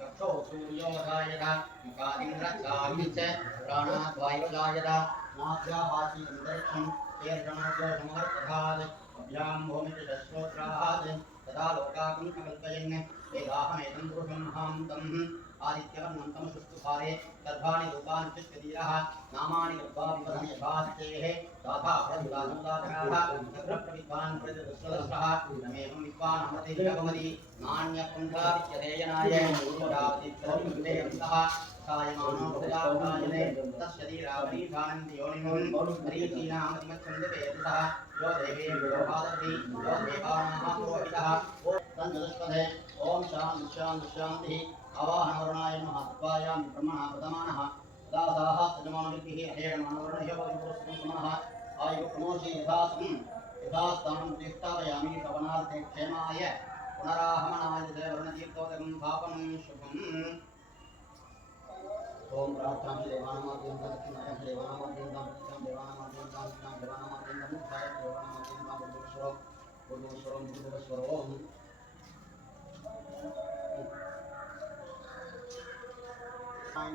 चक्षो सूर्यो जायत मुखादिन्द्रश्चाग्निश्च प्राणात् वायुः जायत नाभ्यावाचि अन्तरिक्षं तेर्षणोर्जोषमवर्तधात् अभ्यां भूमिति श्रोत्रात् तदा लोकाकं कल्पयन् वेदाहमेतं पुरुषं महान्तम् आदित्यवर्णं तमसुस्तुभारे गर्भाणि रूपाणि च शरीरः नामानि गर्भाभिवदन् यथास्तेः दाता प्रभुदानुदातराः नग्रप्रविद्वान् प्रतिदुष्टदर्शः नमेवं विद्वान् अमृते जगमति नान्यपुण्डा विद्यतेयनाय पूर्वदावतिप्रतिमुदेयन्तः सायमानो बहुदावतायने तस्शरीरावरीधानन्ति योनिमं मरीचीनामतिमच्छन्दे वेदसः यो देवेभ्यो भादर्भि यो देवानाः पुरोहितः ॐ तन्नदस्पदे ॐ शान्तिः आवाहनवर्णाय नमः त्वायां ब्रह्मणः प्रथमानः दासाः सजमानविद्भिः अहेयमानवर्णयो विपुरुषसमः आयुर्नोषि यथास्थानं प्रतिष्ठापयामि श्रवणार्थे क्षेमाय पुनराहमनाय वर्णतीर्थोदकं स्थापनं शुभम् ओम प्रार्थना देवानामाद्यं दक्षिणाय देवानामाद्यं दक्षिणाय देवानामाद्यं दक्षिणाय देवानामाद्यं मुखाय देवानामाद्यं बुद्धस्वरं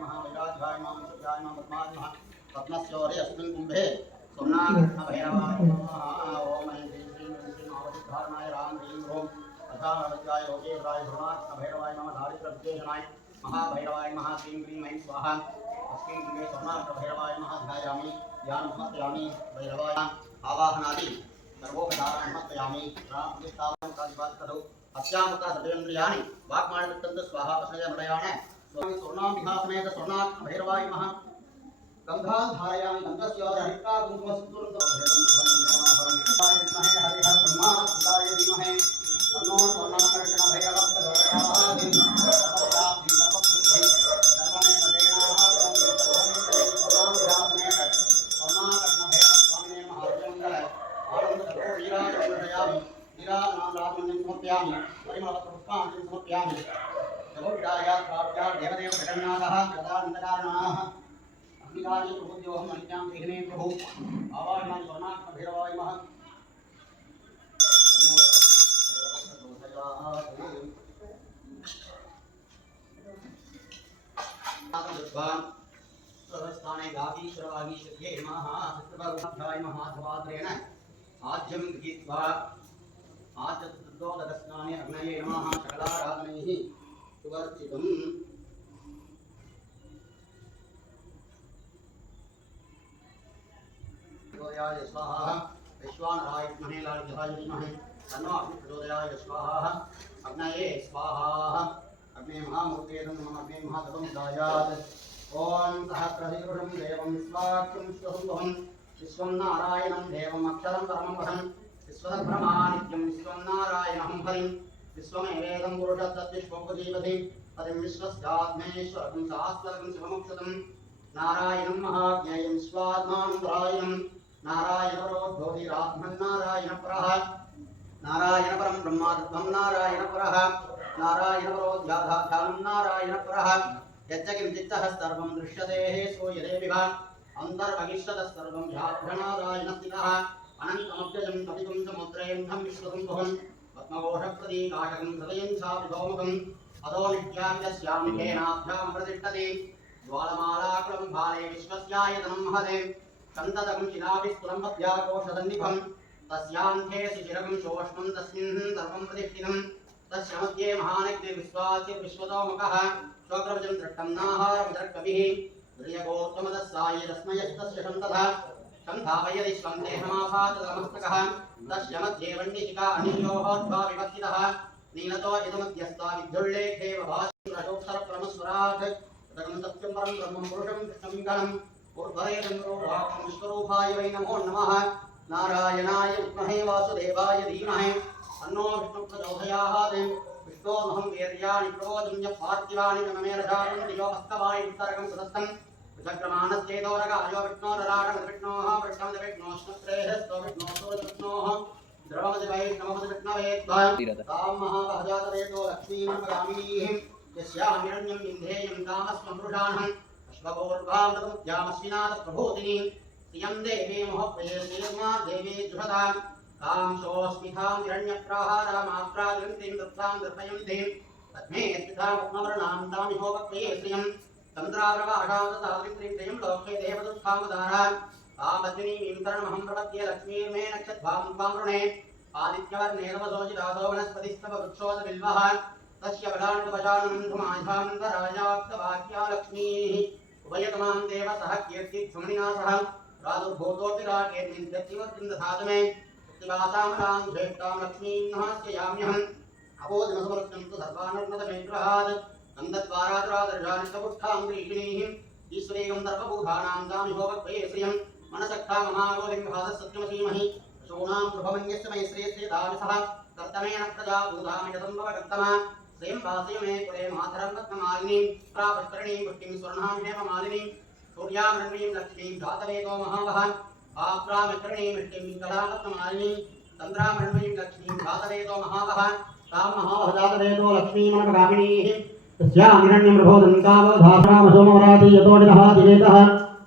महाविराजाय मां सत्याय मां पद्मात्मः पद्मस्योरे अस्मिन् कुम्भे सोमनाथभैरवाय नमः ओम ऐं ह्रीं श्रीं आवतिधारणाय राम ह्रीं ह्रों अथामवत्याय योगेश्वराय सोमनाथभैरवाय नमः दारिद्र्यविशेषणाय महाभैरवाय नमः श्रीं क्लीं ऐं स्वाहा अस्मिन् कुम्भे सोमनाथभैरवाय नमः ध्यायामि ध्यानं समर्पयामि भैरवाय आवाहनादि सर्वोपचारान् समर्पयामि रामप्रतिष्ठापनं कादिपात्करौ अस्यामुता सर्वेन्द्रियाणि वाक्माणवित्तन्त स्वाहा प्रश्नजमृडयाण स्वर्णाभिघासमेत स्वर्णात् भैरवाय नमः गन्धान् धारयामि गन्धस्य हरिका कुङ्कुमस्तुरं हरिहर ब्रह्मा पिताय धीमहि तन्नो स्वर्णाकर्षण भैरवः प्रचोदयात् सर्वशास्त्रि सर्वबुद्धि सर्वमे वदेनाः स्वर्णाभिघासमेत स्वर्णाकर्षण भैरव स्वामिने महाजमङ्गल आनन्दो वीराजमृडयामि वीरानां राजमन्यं समर्पयामि परिमलपुष्पाञ्जलिं समर्पयामि जगोद्धारयात् प्राप्त्यात् देवदेव जगन्नाथः जगदानन्दकारणः अग्निकार्ये प्रबुद्ध्योऽहम् अनित्यां देहिने प्रभु आवाहनानि स्वर्णात्मभैरवाय नमः सर्वस्थाने गावीश्वरवागीश्वर्ये महासत्यभाय महाधवाद्रेण आज्यं गृहीत्वा आचतुर्दोदकस्नाने अग्नये नमः सकलाराधनैः सुवर्चितम् प्रचोदयाय स्वाहा विश्वानराय विद्महे लालिताय धीमहि तन्नो अग्निः प्रचोदयाय स्वाहा अग्नये स्वाहा अग्ने महामूर्ते नमः अग्ने महातपं दायात् ॐ सहस्रशीर्षं देवं विश्वाख्यं विश्वसुन्दरं विश्वं नारायणं देवम् अक्षरं परमं वहं विश्वब्रह्मानित्यं विश्वं नारायणं हरिं विश्वमेवेदं पुरुषस्तद्विश्वोपजीवति पतिं विश्वस्यात्मेश्वरं सहस्रकं शिवमुक्षतं नारायणं महाज्ञेयं विश्वात्मानन्दरायणं नारायणपरो ज्योतिरात्मन्नारायणपरः नारायणपरं ब्रह्मात्मं नारायणपरः नारायणपरो ध्यानं नारायणपरः यज्ञकिञ्चित्तः सर्वं दृश्यते श्रूयते विभा अन्तर्बहिष्यतः सर्वं ध्यानारायणस्थितः अनन्तमव्ययं कपितं समुद्रेऽन्धं विश्वसम्भवं पद्मघोषप्रतीकाशकं हृदयं चापितोमुखम् अधो नित्याभ्यस्यामिकेनाभ्यां प्रतिष्ठते ज्वालमालाकुलं भाले विश्वस्यायतनं महते सन्ततं शिलाभिस्तुलम्बभ्याकोशसन्निभं तस्यान्ते शिशिरकं शोष्मं तस्मिन् सर्वं प्रतिष्ठितं तस्य मध्ये महानग्निर्विश्वास्य विश्वतोमुखः स्वप्रवचं दृष्टं नाहारं दृक्कविः ध्रुयगोत्तमदस्सायरस्मयस्तस्य सन्ततः संधावयति स्वं देहमासातमस्तकः तस्य मध्ये वह्निशिखा अनियोहोद्भा विवस्थितः नीलतो इदमध्यस्था विद्युल्लेखेव भाषोक्षरप्रमस्वरात् तदगं सत्यं परं ब्रह्मं पुरुषं कृष्णं ऊर्ध्वरेन्द्रोभाक्षं विश्वरूपाय वै नमो नमः नारायणाय विद्महे वासुदेवाय धीमहि तन्नो विष्णुप्रचोदयात् विष्णोऽहं वीर्याणि प्रबोधं पार्थिवाणि नमे रथानं दियोपस्तवाय उत्तरकं सुदस्तं चक्रमाणस्येदोरगायो विष्णोरराडं विष्णोः विष्णोश्नत्रेहस्तो विष्णोः द्रवमदिवैष्णवमदि विष्णवे तां महाभजातवेदो लक्ष्मीमगामीः यस्यां हिरण्यं विन्धेयं कामस्ममृषाणम् अश्वगोर्भामृतमुद्यामश्विनाथप्रभूतिनी श्रियं देवी मोहप्रिये श्रीर्मा देवी जुहतां कां शोऽस्मितां हिरण्यप्राहारामाप्रागन्तीं दत्तां दर्पयन्तीं पद्मे विद्धावत्मवर्णां तामिहोपक्रिये श्रियं चन्द्राप्रभाषावतारित्रिं लोके देवदुःखामुदारान् आमद्विनीं तरणमहं प्रपद्ये लक्ष्मीर्मे नक्षत्वां त्वां वृणे आदित्यवर्णे नवसोजिदासो वनस्पतिस्तववृक्षोदबिल्वः तस्य बलाण्डुपशानं धुमाघान्तराजाप्तवाक्या लक्ष्मीः उभयतमां देव सह कीर्तिक्षुमणिना सह प्रादुर्भूतोऽपि राकेर्नित्यतिवर्तिं दधातु मे प्रतिभासामलां श्रेष्ठां लक्ष्मीं नमस्याम्यहम् अबोधिमसमृत्यं तु सर्वानर्मदमेन्द्रहात् नन्दद्वारादरादर्शानिष्टपुष्ठां ग्रीषिणीः ईश्वरेयं सर्वभूतानां दामिहोपक्वये श्रियं मनसक्ता ममागोलिं भादसत्यमसीमहि शोणां प्रभमन्यस्य मे श्रेयस्य दाविसः कर्तमेन प्रजा भूतामिदसम्भवकर्तमा स्वयं वासय मे कुले मातरं रत्नमालिनीं प्रापुष्करणीं पुष्टिं स्वर्णां हेममालिनीं सूर्यामृण्णीं लक्ष्मीं जातवेदो महावहान् आप्रामिकरणीं पुष्टिं कलारत्नमालिनीं चन्द्रामृण्णीं लक्ष्मीं जातवेदो महावहान् तां महावजातवेदो लक्ष्मीमनपगामिनीः तस्यामिरण्यं प्रभोदन्तावधासामसोमवराति यतोडितः दिवेतः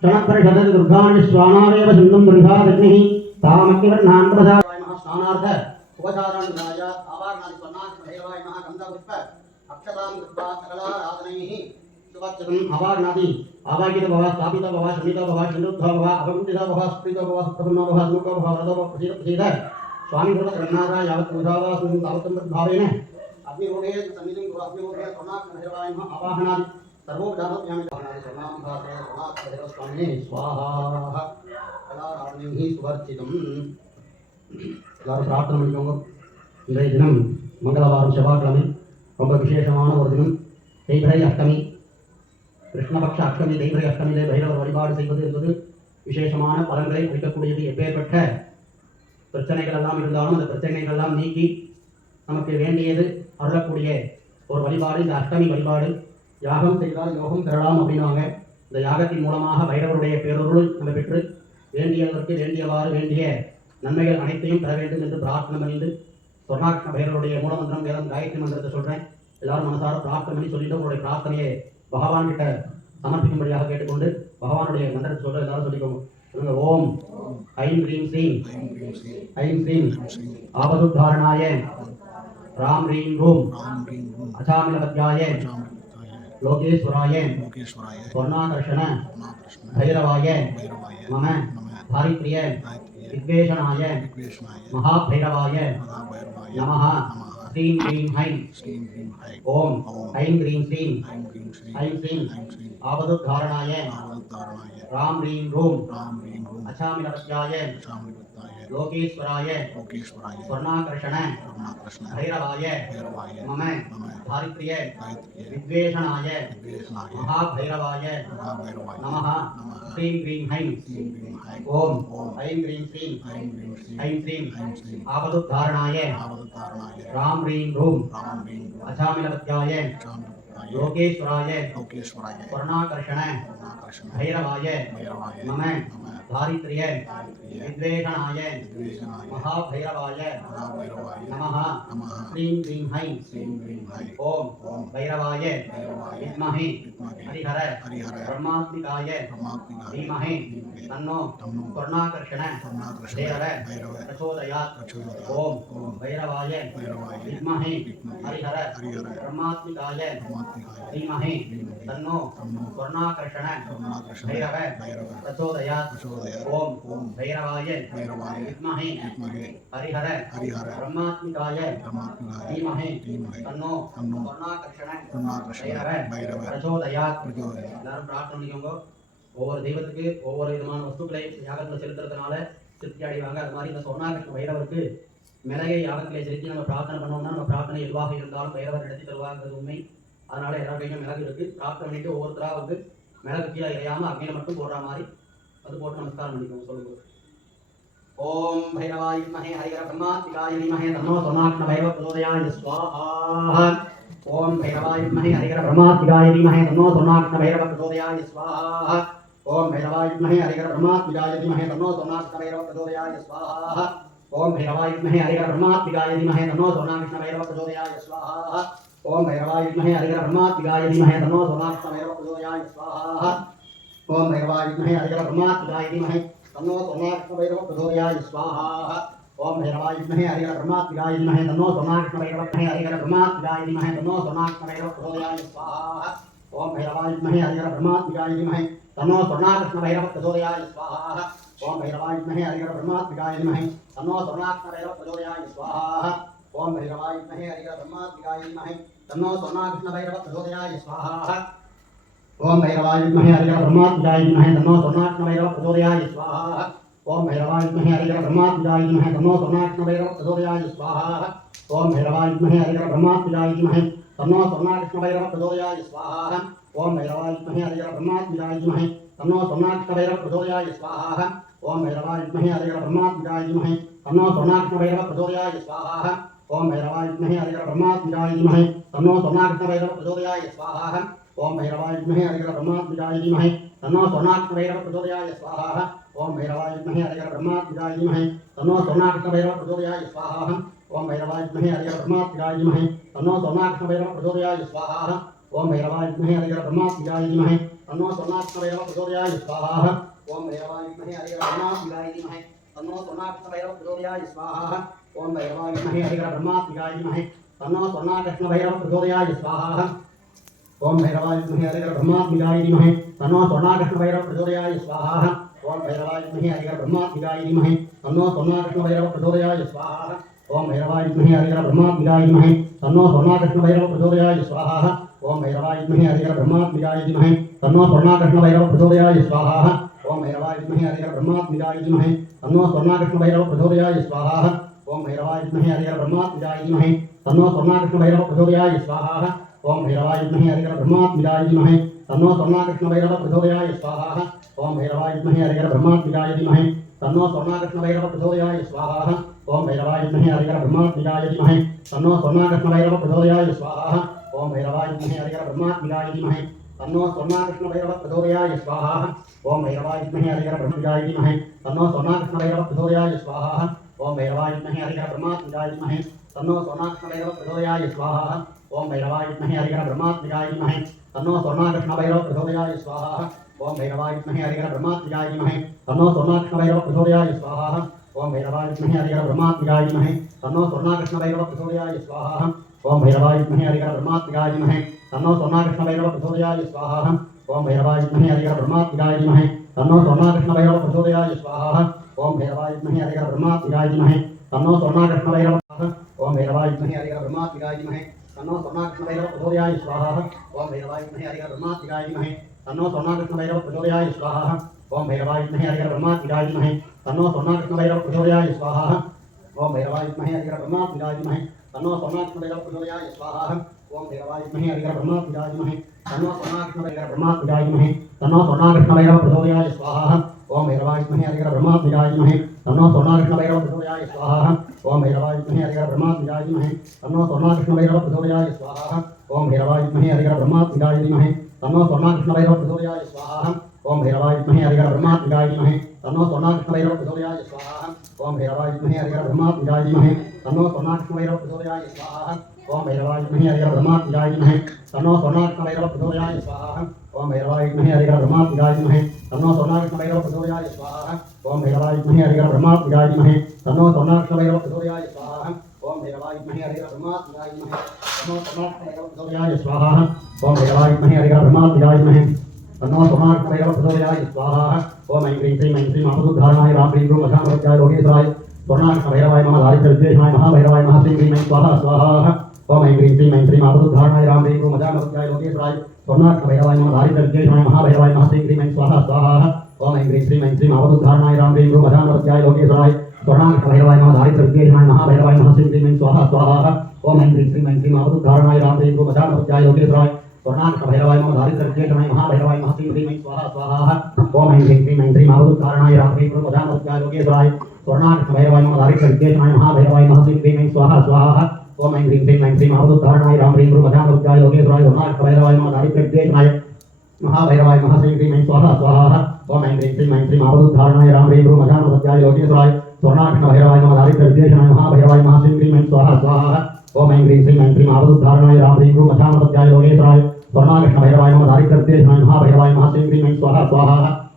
क्षणपरिषदति दुर्गान् विश्वानावेव सिन्धुं दुर्गादग्निः तामग्निवर्णान् प्रसादाय महास्नानार्थ उपचारानुदाय आवाहनादिस्वर्णादिभैरवाय महागन्धपुष्प अक्षतां कृत्वा सकलाराधनैः सुवर्चतम् आवाहनादि आवाहितो भव स्थापितो भव शमितो भव शन्दुद्धो भव अपकृतितो भव स्फुटितो भव सुप्रसन्नो भव अनुको भव वरदो भव प्रसीद स्वामी सर्वजगन्नाथाय यावत् पूजावासं तावतं भावेन अग्निरूढे सन्निधिं कुरु अग्निरूढे स्वर्णाक्षभैरवाय आवाहनादि सर्वोपचारोपयामि आवाहनादि स्वर्णाम्भासे स्वर्णाक्षभैरवस्वामिने स्वाहा सकलाराधनैः सुवर्चितम् எல்லாரும் பிரார்த்தனை பண்ணிக்கோங்க. இன்றைய தினம் மங்களவாரம் செவ்வாய்க்கிழமை ரொம்ப விசேஷமான ஒரு தினம். தேய்பிறை அஷ்டமி, கிருஷ்ணபக்ஷ அஷ்டமி. தேய்பிறை அஷ்டமியிலே பைரவர் வழிபாடு செய்வது என்பது விசேஷமான பலன்களை அளிக்கக்கூடியது. எப்பேற்பட்ட பிரச்சனைகள் எல்லாம் இருந்தாலும் அந்த பிரச்சனைகள் எல்லாம் நீக்கி நமக்கு வேண்டியது அருளக்கூடிய ஒரு வழிபாடு இந்த அஷ்டமி வழிபாடு. யாகம் செய்தால் யோகம் பெறலாம் அப்படின்வாங்க. இந்த யாகத்தின் மூலமாக பைரவருடைய பேரொருள் நம்ம பெற்று வேண்டியதற்கு வேண்டியவாறு வேண்டிய நன்மைகள் அனைத்தையும் பெற வேண்டும் என்று பிரார்த்தனை பண்ணிட்டு சொர்ணாக்ஷ பைரவருடைய மூலமந்திரம் வேதம் காயத்ரி மந்திரத்தை சொல்கிறேன். எல்லாரும் மனசார பிரார்த்தனை பண்ணி சொல்லிட்டு உங்களுடைய பிரார்த்தனையை பகவான் கிட்ட சமர்ப்பிக்கும்படியாக கேட்டுக்கொண்டு பகவானுடைய மந்திரத்தை சொல்ற எல்லாரும் சொல்லிக்கோங்க. சொல்லுங்க. ஓம் ஐம் க்ரீம் ஸ்ரீம் ஐம் ஸ்ரீம் ஆபதுத்தாரணாய ராம் ரீம் ரூம் அசாமிலவத்யாய லோகேஸ்வராய ஸ்வர்ணாகர்ஷண भैरवाय मम धारित्र्य विद्वेषणाय महाभैरवाय नमः। श्रीं ह्रीं हैं ओम ऐं ह्रीं श्रीं ऐं श्रीं आवदुद्धारणाय राम ह्रीं रूं अचामिलवत्याय लोकेश्वराय स्वर्णाकर्षण भैरवाय मम धारित्र्य विद्वेषणाय महाभैरवाय नमः। श्रीं ह्रीं हैं ओम ऐं ह्रीं श्रीं ऐं श्रीं आवदुद्धारणाय राम ह्रीं रूं अचामिलवत्याय लोकेश्वराय स्वर्णाकर्षण भैरवाय मम धारित्र्य विद्वेषणाय महाभैरवाय नमः। श्रीं ह्रीं हैं ओम भैरवाय विद्महे हरिहर ब्रह्मात्मिकाय धीमहि तन्नो स्वर्णाकर्षण भैरव प्रचोदयात्। ओम भैरवाय विद्महे हरिहर ब्रह्मात्मिकाय धीमहि तन्नो स्वर्णाकर्षण भैरव प्रचोदयात्। ओम भैरवाय विद्महे हरिहर ब्रह्मात्मिकाय धीमहि तन्नो स्वर्णाकर्षण भैरव प्रचोदयात्. எல்லாரும் பிரார்த்தனை பண்ணிக்கோங்க. ஒவ்வொரு தெய்வத்துக்கு ஒவ்வொரு விதமான வஸ்துக்களை யாகத்தில் செலுத்துறதுனால திருப்தி அடைவாங்க. அது மாதிரி இந்த சொர்ணாகர்ஷண பைரவருக்கு மிளகை யாகத்திலே செலுத்தி நம்ம பிரார்த்தனை பண்ணோம்னா நம்ம பிரார்த்தனை எதுவாக இருந்தாலும் பைரவர் நடத்தி தருவாங்கிறது உண்மை. அதனால எல்லாருக்கையும் மிளகு இருக்கு. பிரார்த்தனை பண்ணிட்டு ஒவ்வொருத்தரா வந்து மிளகு கீழே இறையாம அக்னியில மட்டும் போடுற மாதிரி அது போட்டு நமஸ்காரம் பண்ணிக்கோங்க. சொல்லுங்க. ஓம் भैरवाय विद्महे हरिहर ब्रह्मात्मिकाय धीमहि तन्नो स्वर्णाकर्षण भैरव प्रचोदयात् स्वाहा। ओम भैरवाय विद्महे हरिहर ब्रह्मात्मिकाय धीमहि तन्नो स्वर्णाकर्षण भैरव प्रचोदयात् स्वाहा। ओम भैरवाय विद्महे हरिहर ब्रह्मात्मिकाय धीमहि तन्नो स्वर्णाकर्षण भैरव प्रचोदयात् स्वाहा। ओम भैरवाय विद्महे हरिहर ब्रह्मात्मिकाय धीमहि तन्नो स्वर्णाकर्षण भैरव प्रचोदयात् स्वाहा। ओम भैरवाय विद्महे हरिहर ब्रह्मात्मिकाय धीमहि तन्नो स्वर्णाकर्षण भैरव प्रचोदयात् स्वाहा। ओम भैरवाय विद्महे हरिहर ब्रह्मात्मिकाय धीमहि तन्नो स्वर्णाकर्षण भैरव प्रचोदयात् स्वाहा। ओम भैरवाय विद्महे हरिहर ब्रह्मात्मजाय विद्महे तन्नो सोमनाथमहे हरिहर ब्रह्मात्मजाय विद्महे तन्नो सोमनाथमहे प्रचोदयाय स्वाहा ओम भैरवाय विद्महे हरिहर ब्रह्मात्मजाय विद्महे तन्नो सोमनाथमहे प्रचोदयाय स्वाहा ओम भैरवाय विद्महे हरिहर ब्रह्मात्मजाय विद्महे तन्नो सोमनाथमहे प्रचोदयाय स्वाहा ओम भैरवाय विद्महे हरिहर ब्रह्मात्मजाय विद्महे तन्नो सोमनाथमहे प्रचोदयाय स्वाहा ओम भैरवाय विद्महे हरिहर ब्रह्मात्मजाय विद्महे तन्नो सोमनाथमहे प्रचोदयाय स्वाहा ओम भैरवाय विद्महे हरिहर ब्रह्मात्मजाय विद्महे तन्नो सोमनाथमहे प्रचोदयाय स्वाहा ओम भैरवाय विद्महे हरिहर ब्रह्मात्मजाय विद्महे तन्नो सोमनाथमहे प्रचोदयाय स्वाहा ओम भैरवाय विद्महे हरिहर ब्रह्मात्मजाय विद्महे तन्नो सोमनाथमहे प्रचोदयाय स्वाहा ओम भैरवाय विद्महे हरिहर ब्रह्मात्मजाय विद्महे तन्नो सोमनाथमहे प्रचोदयाय स्वाहा ओम भैरवाय विद्महे हरिहर ब्रह्मात्मजाय विद्महे तन्नो सोमनाथमहे प्रचोदयाय स्वाहा ओम भैरवाय विद्महे हरिहर ब्रह्मात्मजाय विद्महे तन्नो सोमनाथमहे प्रचोदयाय स्वाहा ओम भैरवाय विद्महे हरिहर ब्रह्मात्मजाय विद्महे तन्नो सोमनाथमहे प्रचोदयाय स्वाहा ओम भैरवाय विद्महे हरिहर ब्रह्मात्मजाय विद्महे तन्नो सोमनाथमहे प्रचोदयाय स्वाहा ओम भैरवाय विद्महे हरिहर ब्रह्मात्मजाय विद्महे तन्नो सोमनाथमहे प्रचोदयाय स्वाहा ओम भैरवाय विद्महे हरिहर ब्रह्मात्मजाय विद्महे तन्नो सोमनाथमहे प्रचोदयाय स्वाहा ओम भैरवाय विद्महे हरिहर ब्रह्मात्मजाय विद्महे तन्नो सोमनाथमहे प्रचोदयाय स्वाहा ओम भैरवाय विद्महे हरिहर ब्रह्मात्मजाय विद्महे तन्नो सोमनाथमहे प्रचोदयाय स्वाहा ओम भैरवाय विद्महे हरिहर ब्रह्मात्मजाय विद्महे तन्नो सोमनाथमहे प्रचोदयाय स्वाहा ओम भैरवाय विद्महे हरिहर ब्रह्मात्मजाय विद्महे तन्नो सोमनाथमहे प्रचोदयाय स्वाहा ओम भैरवाय विद्महे हरिहर ब्रह्मात्मजाय विद्महे तन्नो सोमनाथमहे प्रचोदयाय स्वाहा ओम भैरवाय विद्महे हरिहर ब्रह्मात्मजाय विद्महे तन्नो सोमनाथमहे प्रचोदयाय स्वाहा ओम भैरवाय विद्महे हरिहर ब्रह्मात्मजाय विद्महे तन्नो सोमनाथमहे प्रचोदयाय स्वाहा ओम भैरवाय विद्महे हरिहर ब्रह्मात्मजाय विद्महे तन्नो सोमनाथमहे प्रचोदयाय स्वाहा ओम भैरवाय विद्महे हरिहर ब्रह्मात्मजाय विद्महे तन्नो सोमनाथमहे प्रचोदयाय स्वाहा ओम भैरवाय विद्महे हरिहर ब्रह्मात्मजाय विद्महे तन्नो सोमनाथमहे प्रचोदयाय स्वाहा ओम भैरवाय विद्महे हरिहर ब्रह्मात्मजाय विद्महे तन्नो सोमनाथमहे प्रचोदयाय स्वाहा ओम भैरवाय विद्महे हरिहर ब्रह्मात्मजाय विद्महे तन्नो सोमनाथमहे प्रचोदयाय स्वाहा ओम भैरवाय विद्महे हरिहर ब्रह्मात्मजाय विद्महे तन्नो सोमनाथमहे प्रचोदयाय स्वाहा ओम भैरवाय विद्महे हरिहर ब्रह्मात्मजाय विद्महे तन्नो सोमनाथमहे प्रचोदयाय स्वाहा ओम भैरवाय विद्महे हरिहर ब्रह्मात्मजाय विद्महे तन्नो सोमनाथमहे प्रचोदयाय स्वाहा ओम भैरवाय विद्महे हरिहर ब्रह्मात्मजाय विद्महे तन्नो सोमनाथमहे प्रचोदयाय स्वाहा ओम भैरवाय विद्महे हरिहर ब्रह्मात्मजाय विद्महे तन्नो सोमनाथमहे प्रचोदयाय स्वाहा ओम भैरवाय विद्महे हरिहर ब्रह्मात्मजाय विद्महे तन्नो सोमनाथमहे प्रचोदयाय स्वाहा ओम भैरवाय विद्महे हरिहर ब्रह्मात्मजाय विद्महे तन्नो सोमनाथमहे ओम भैरवाय विद्महे हरिहर ब्रह्मात्मजाय विद्महे तन्नो सोमनाथमहे प्रचोदयाय स्वाहा ओम भैरवाय विद्महे हरिहर ब्रह्मात्मजाय विद्महे तन्नो सोमनाथमहे प्रचोदयाय स्वाहा ओम भैरवाय विद्महे हरिहर ब्रह्मात्मजाय विद्महे तन्नो सोमनाथमहे प्रचोदयाय स्वाहा ओम भैरवाय विद्महे हरिहर ब्रह्मात्मजाय विद्महे तन्नो सोमनाथमहे प्रचोदयाय स्वाहा ओम भैरवाय विद्महे हरिहर ब्रह्मात्मजाय विद्महे तन्नो सोमनाथमहे प्रचोदयाय विद्महे तन्नो सोमनाथमहे प्रचोदयाय स्वाहा ओम भैरवाय विद्महे हरिहर ब्रह्मात्मजाय विद्महे तन्नो सोमनाथमहे प्रचोदयाय स्वाहा ओम भैरवाय विद्महे हरिहर ब्रह्मात्मजाय विद्महे तन्नो सोमनाथमहे प्रचोदयाय स्वाहा ओम भैरवाय विद्महे हरिहर ब्रह्मात्मजाय विद्महे तन्नो सोमनाथमहे प्रचोदयाय स्वाहा ओम भैरवाय विद्महे हरिहर ब्रह्मात्मजाय विद्महे तन्नो सोमनाथमहे प्रचोदयाय स्वाहा ओम भैरवाय विद्महे हरिहर ब्रह्मात्मजाय विद्महे तन्नो सोमनाथमहे प्रचोदयाय स्वाहा ओम भैरवाय विद्महे हरिहर ब्रह्मात्मजाय विद्महे तन्नो सोमनाथमहे प्रचोदयाय स्वाहा ओम भैरवाय विद्महे हरिहर ब्रह्मात्मजाय विद्महे तन्नो सोमनाथमहे प्रचोदयाय स्वाहा ओम भैरवाय विद्महे हरिहर ब्रह्मात्मजाय विद्महे तन्नो सोमनाथमहे प्रचोदयाय स्वाहा ओम भैरवाय विद्महे हरिहर ब्रह्मात्मजाय विद्महे तन्नो सोमनाथमहे प्रचोदयाय स्वाहा ओम भैरवाय विद्महे हरिहर ब्रह्मात्मजाय विद्महे तन्नो सोमनाथमहे प्रचोदयाय स्वाहा ओम ऐं ह्रीं श्रीं ऐं श्रीं महाभूतधारणाय राम ह्रीं क्लीं वशामृत्याय लोकेश्वराय स्वर्णाक्षभैरवाय महाधारितविद्वेषणाय महाभैरवाय महाश्रीं ह्रीं ऐं स्वाहा स्वाहा ओम ऐं ह्रीं श्रीं ऐं श्रीं महाभूतधारणाय राम ह्रीं क्लीं वशामृत्याय लोकेश्वराय स्वर्णाक्षभैरवाय महाधारितविद्वेषणाय महाभैरवाय महाश्रीं ह्रीं ऐं स्वाहा स्वाहा ओम ऐं ह्रीं श्रीं ऐं श्रीं महाभूतधारणाय राम ह्रीं क्लीं वशामृत्याय लोकेश्वराय स्वर्णाक्षभैरवाय महाधारितविद्वेषणाय महाभैरवाय महाश्रीं ह्रीं ऐं स्वाहा स्वाहा ओम ऐं ह्रीं श्रीं ऐं श्रीं महाभूतधारणाय राम ह्रीं क्लीं वशामृत्याय लोकेश्वराय स्वर्णाक्षभैरवाय महाधारितविद्वेषणाय महाभैरवाय महाश्रीं ह्रीं ऐं स्वाहा स्वाहा ओम ऐं ह्रीं श्रीं ऐं श्रीं महाभूतधारणाय राम ह्रीं क्लीं वशामृत्याय लोकेश्वराय स्वर्णाक्षभैरवाय महाधारितविद्वेषणाय महाभैरवाय महाश्रीं ह्रीं ऐं स्वाहा स्वाहा ओम ऐं ह्रीं श्रीं ऐं श्रीं महाभूतधारणाय राम ह्रीं क्लीं वशामृत्याय लोकेश्वराय स्वर्णाक्षभैरवाय महाधारितविद्वेषणाय महाभैरवाय महाश्रीं ह्रीं ऐं स्वाहा स्वाहा ओम ऐं ह्रीं श्रीं ऐं श्रीं महाभूतधारणाय राम ह्रीं क्लीं वशामृत्याय लोकेश्वराय स्वर्णाक्षभैरवाय महाधारितविद्वेषणाय महाभैरवाय महाश्रीं ह्रीं ऐं स्वाहा स्वाहा ओम ऐं ह्रीं श्रीं ऐं श्रीं महाभूतधारणाय राम ह्रीं क्लीं वशामृत्याय लोकेश्वराय स्वर्णाक्षभैरवाय महाधारितविद्वेषणाय महाभैरवाय महाश्रीं ह्रीं ऐं स्वाहा स्वाहा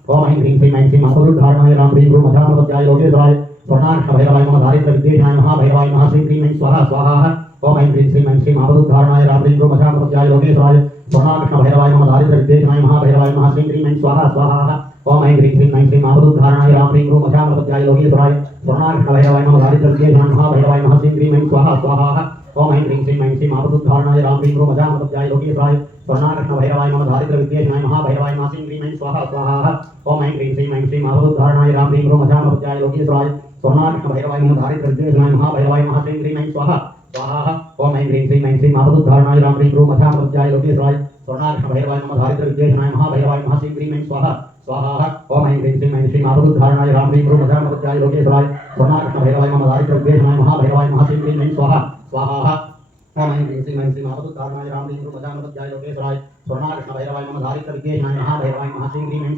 ओम ऐं ह्रीं श्रीं ऐं श्रीं महाभूतधारणाय राम ह्रीं क्लीं वशामृत्याय लोकेश्वराय स्वर्णाकृष्ण भैरवाय नमः दारिद्र्य विद्वेषणाय महाभैरवाय नमः श्री क्रीं ऐं स्वाहा स्वाहा ओम ऐं ह्रीं श्रीं ऐं श्रीं आवरुद्धारणाय राम ह्रीं ह्रूं मध्यामृत्याय लोकेश्वराय स्वर्णाकृष्ण भैरवाय नमः दारिद्र्य विद्वेषणाय महाभैरवाय नमः श्री क्रीं ऐं स्वाहा स्वाहा ओम ऐं ह्रीं श्रीं ऐं श्रीं आवरुद्धारणाय राम ह्रीं ह्रूं मध्यामृत्याय लोकेश्वराय स्वर्णाकृष्ण भैरवाय नमः दारिद्र्य विद्वेषणाय महाभैरवाय नमः श्री क्रीं ऐं स्वाहा स्वाहा ओम ऐं ह्रीं श्रीं ऐं श्रीं आवरुद्धारणाय राम ह्रीं ह्रूं मध्यामृत्याय लोकेश्वराय स्वर्णाकृष्ण भैरवाय नमः दारिद्र्य विद्वेषणाय महाभैरवाय नमः श्री क्रीं ऐं स्वाहा स्वाहा ओम ऐं ह्रीं श्रीं ऐं श्रीं आवरुद्धारणाय राम ह्रीं ह्रूं मध्यामृत्याय लोकेश्वराय स्वर्णाकृष्ण भैरवाय नमः दारिद्र्य विद्वेषणाय महाभैरवाय नमः श्री क्रीं ऐं स्वाहा स्वाहा ओम ऐं ह्रीं श्रीं ऐं श्रीं आवरुद्धारणाय राम ह्रीं ह्रूं मध्यामृत्याय लोकेश्वराय स्वर्णाकृष्ण भैरवाय नमः दारिद्र्य विद्वेषणाय महाभैरवाय नमः श्री क्रीं ऐं स्वाहा स्वाहा ओम ऐं ह्रीं श्रीं ऐं श्रीं आवरुद्धारणाय राम ह्रीं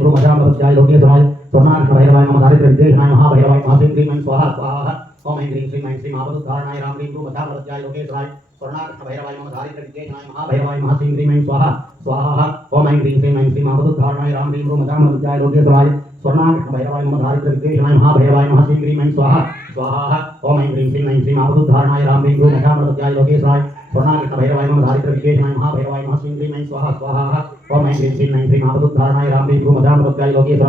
ह्रूं मध्यामृत्याय लोकेश्वराय स्वर्णाकृष्ण भैरवाय नमः दारिद्र्य विद्वेषणाय महाभैरवाय नमः श्री क्रीं ऐं स्वाहा स्वाहा ओम ऐं ह्रीं श्रीं ऐं श्रीं आवरुद्धारणाय राम ह्रीं ह्रूं मध्यामृत्याय लोकेश्वराय स्वर्णाकृष्ण भैरवाय नमः दारिद्र्य विद्वेषणाय महाभैरवाय नमः श्री क्रीं ऐं स्वाहा स्वाहा ओम ऐं ह्रीं श्रीं ऐं श्रीं आवरुद्धारणाय राम ह्रीं ह्रूं मध्यामृत्याय लोकेश्वराय स्वर्णाकृष्ण भैरवाय नमः दारिद्र्य विद्वेषणाय महाभैरवाय नमः श्री क्रीं ऐं स्वाहा स्वाहा ओम ऐं ह्रीं श्रीं ऐं श्रीं आवरुद्धारणाय राम ह्रीं ह्रूं मध्यामृत्याय लोकेश्वराय स्वर्णाकृष्ण भैरवाय नमः दारिद्र्य विद्वेषणाय महाभैरवाय नमः श्री क्रीं ऐं स्वाहा स्वाहा ओम ऐं ह्रीं श्रीं ऐं श्रीं आवरुद्धारणाय राम ह्रीं ह्रूं मध्यामृत्याय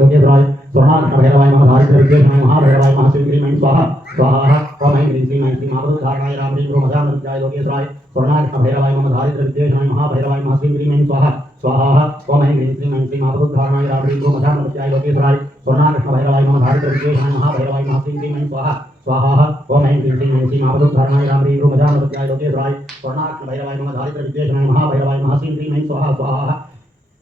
लोकेश्वराय स्वर्णाकृष्ण भैरवाय नमः दारिद्र्य विद्वेषणाय महाभैरवाय नमः श्री क्रीं ऐं स्वाहा स्वाहा ओम ऐं ह्रीं श्रीं ऐं श्रीं आवरुद्धारणाय राम ह्रीं ह्रूं मध्यामृत्याय लोकेश्वराय स्वर्णाकृष्ण भैरवाय नमः दारिद्र्य विद्वेषणाय महाभैरवाय नमः श्री क्रीं ऐं स्वाहा स्वाहा ओम ऐं ह्रीं श्रीं ऐं श्रीं आवरुद्धारणाय राम ह्रीं ह्रूं मध्यामृत्याय लोकेश्वराय स्वर्णाकृष्ण भैरवाय नमः दारिद्र्य विद्वेषणाय महाभैरवाय नमः श्री क्रीं ऐं स्वाहा स्वाहा ओम ऐं ह्रीं श्रीं ऐं श्रीं आवरुद्धारणाय राम ह्रीं ह्रूं मध्यामृत्याय लोकेश्वराय स्वर्णाकृष्ण भैरवाय नमः दारिद्र्य विद्वेषणाय महाभैरवाय नमः श्री क्रीं ऐं स्वाहा स्वाहा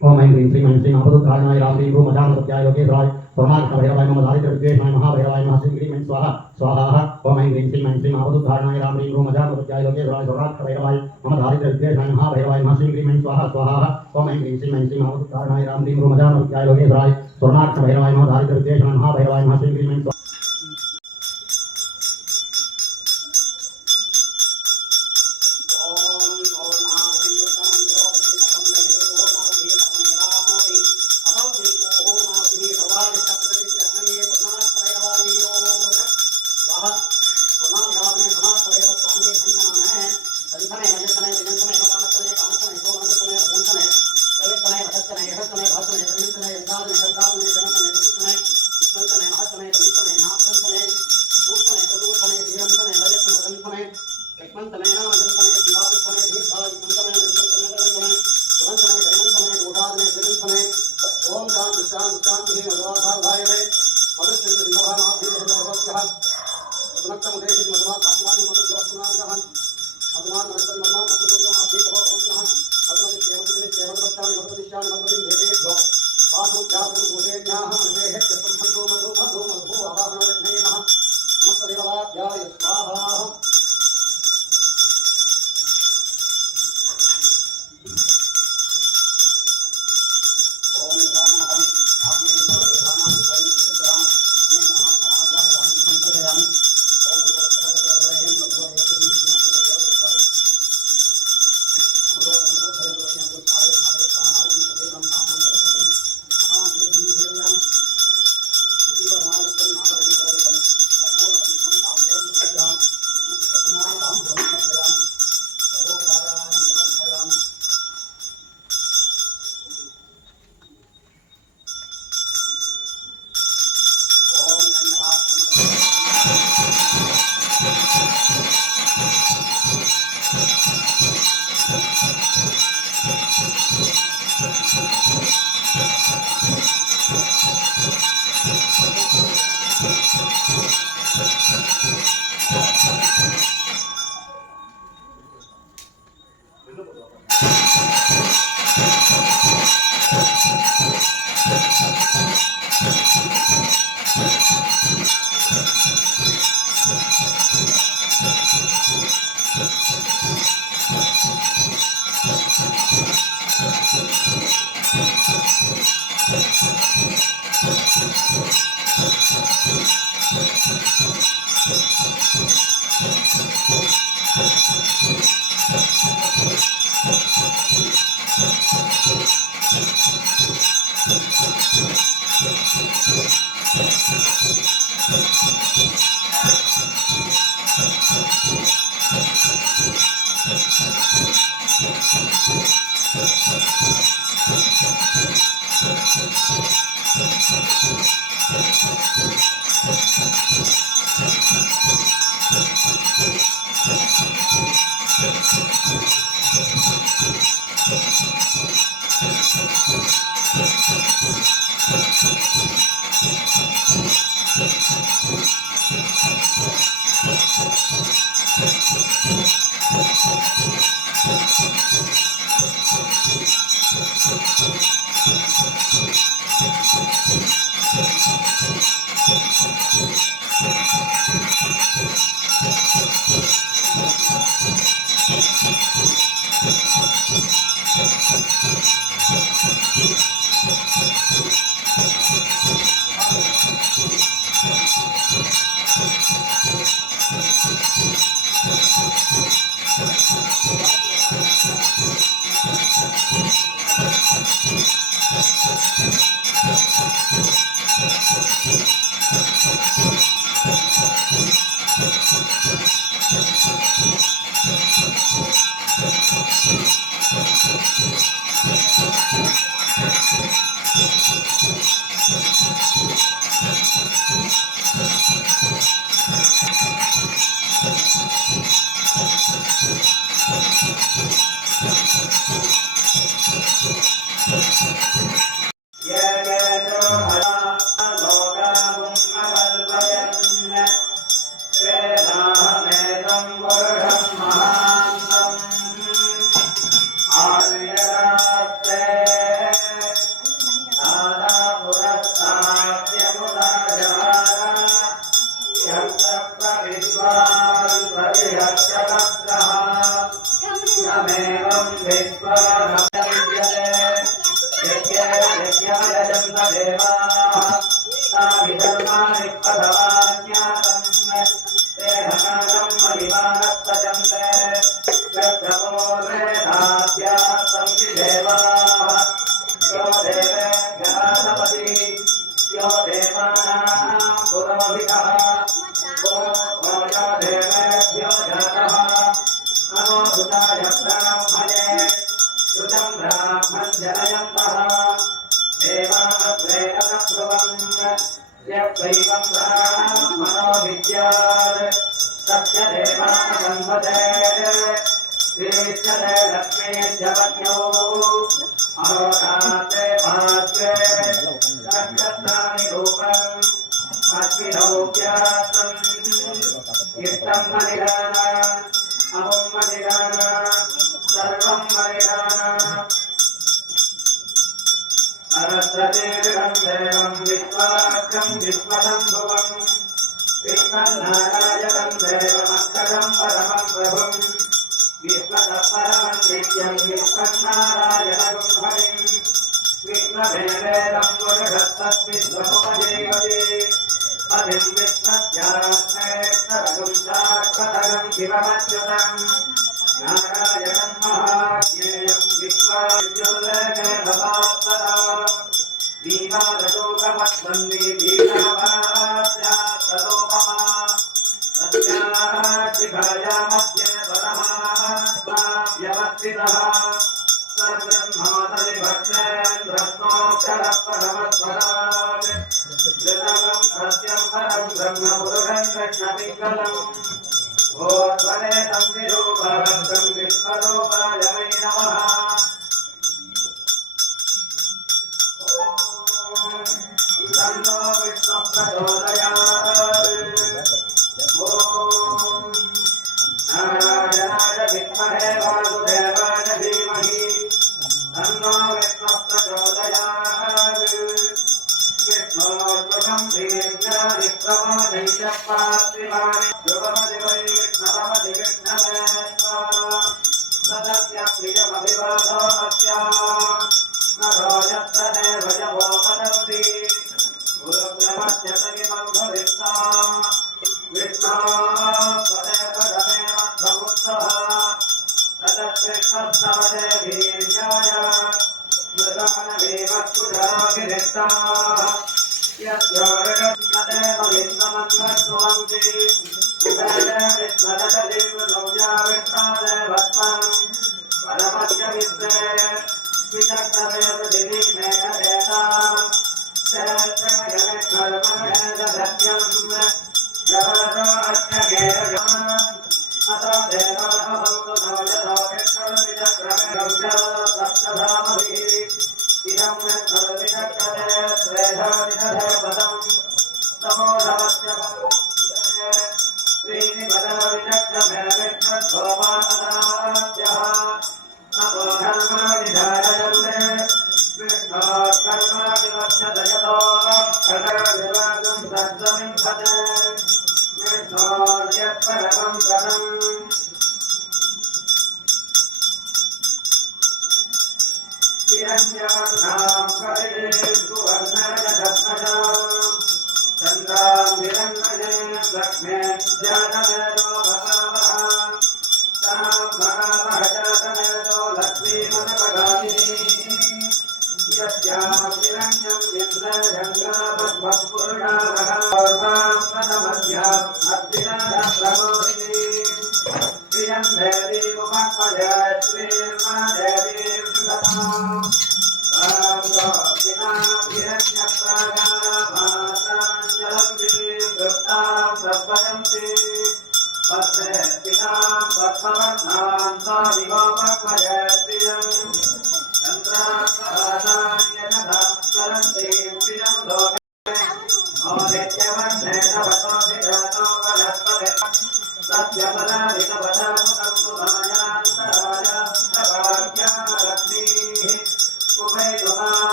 ओम ऐं ह्रीं श्रीं ऐं श्रीं आवरुद्धारणाय राम ह्रीं ह्रूं मध्यामृत्याय लोकेश्वराय स्वर्णाकृष्ण भैरवाय नमः दारिद्र्य विद्वेषणाय महाभैरवाय नमः श्री क्रीं ऐं स्वाहा स्वाहा ओम ऐं ह्रीं श्रीं ऐं श्रीं आवरुद्धारणाय राम ह्रीं ह्रूं मध्यामृत्याय लोकेश्वराय स्वर्णाकृष्ण भैरवाय नमः दारिद्र्य विद्वेषणाय महाभैरवाय नमः श्री क्रीं ऐं स्वाहा स्वाहा ओम ऐं ह्रीं श्रीं ऐं श्रीं आवरुद्धारणाय राम ह्रीं ह्रूं मध्यामृत्याय लोकेश्वराय स्वर्णाकृष्ण भैरवाय नमः दारिद्र्य विद्वेषणाय महाभैरवाय नमः श्री क्रीं ऐं स्वाहा स्वाहा ओम ऐं ह्रीं श्रीं ऐं श्रीं आवरुद्धारणाय राम ह्रीं ह्रूं मध्यामृत्याय लोकेश्वराय स्वर्णाकृष्ण भैरवाय नमः दारिद्र्य विद्वेषणाय महाभैरवाय नमः श्री क्रीं ऐं स्वाहा स्वाहा ओम ऐं ह्रीं श्रीं ऐं श्रीं आवरुद्धारणाय राम ह्रीं ह्रूं मध्यामृत्याय लोकेश्वराय स्वर्णाकृष्ण भैरवाय नमः दारिद्र्य विद्वेषणाय महाभैरवाय नमः श्री क्रीं ऐं स्वाहा स्वाहा ओम ऐं ह्रीं श्रीं ऐं श्रीं आवरुद्धारणाय राम ह्रीं ह्रूं मध्यामृत्याय लोकेश्वराय स्वर्णाकृष्ण भैरवाय नमः दारिद्र्य विद्वेषणाय महाभैरवाय नमः श्री क्रीं ऐं स्वाहा